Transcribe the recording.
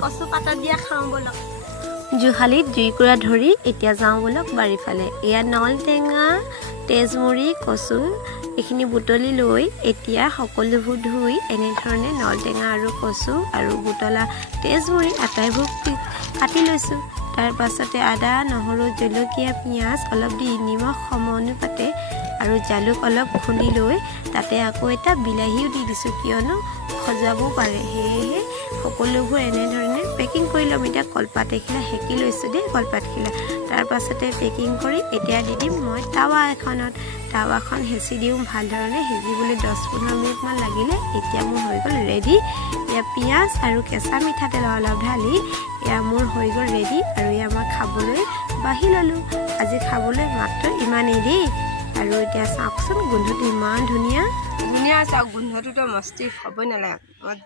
কচু পাতত দিয়া খাওঁ বলক জুহালিত জুইকুৰা ধৰি এতিয়া যাওঁ বলক বাৰী ফালে এয়া নল টেঙা তেজমুৰি কচু এইখিনি বুটলি লৈ এতিয়া সকলোবোৰ ধুই এনেধৰণে নল টেঙা আৰু কচু আৰু বুটলা তেজমুৰি আটাইবোৰ কাটি লৈছোঁ তাৰ পাছতে আদা নহৰু জলকীয়া পিঁয়াজ অলপ দি নিমখ সম অনুপাতে আৰু জালুক অলপ খুন্দি লৈ তাতে আকৌ এটা বিলাহীও দি দিছোঁ কিয়নো সজাব পাৰে সেয়েহে সকলোবোৰ এনেধৰণে পেকিং কৰি ল'ম এতিয়া কলপাত এখিলা সেকি লৈছোঁ দেই কলপাতখিলা তাৰ পাছতে পেকিং কৰি এতিয়া দি দিম মই টাৱা এখনত টাৱাখন হেঁচি দিওঁ ভালধৰণে সিজিবলৈ 10-15 মিনিটমান লাগিলে এতিয়া মোৰ হৈ গ'ল ৰেডি এয়া পিঁয়াজ আৰু কেঁচা মিঠাতেল অলপ ঢালি এয়া মোৰ হৈ গ'ল ৰেডি আৰু এয়া মই খাবলৈ বাঢ়ি ল'লোঁ আজি খাবলৈ মাত্ৰ ইমানেই দেই আৰু এতিয়া চাওকচোন গোন্ধটো ইমান ধুনীয়া চাওক গোন্ধটোতো মস্তি খাবই নালাগে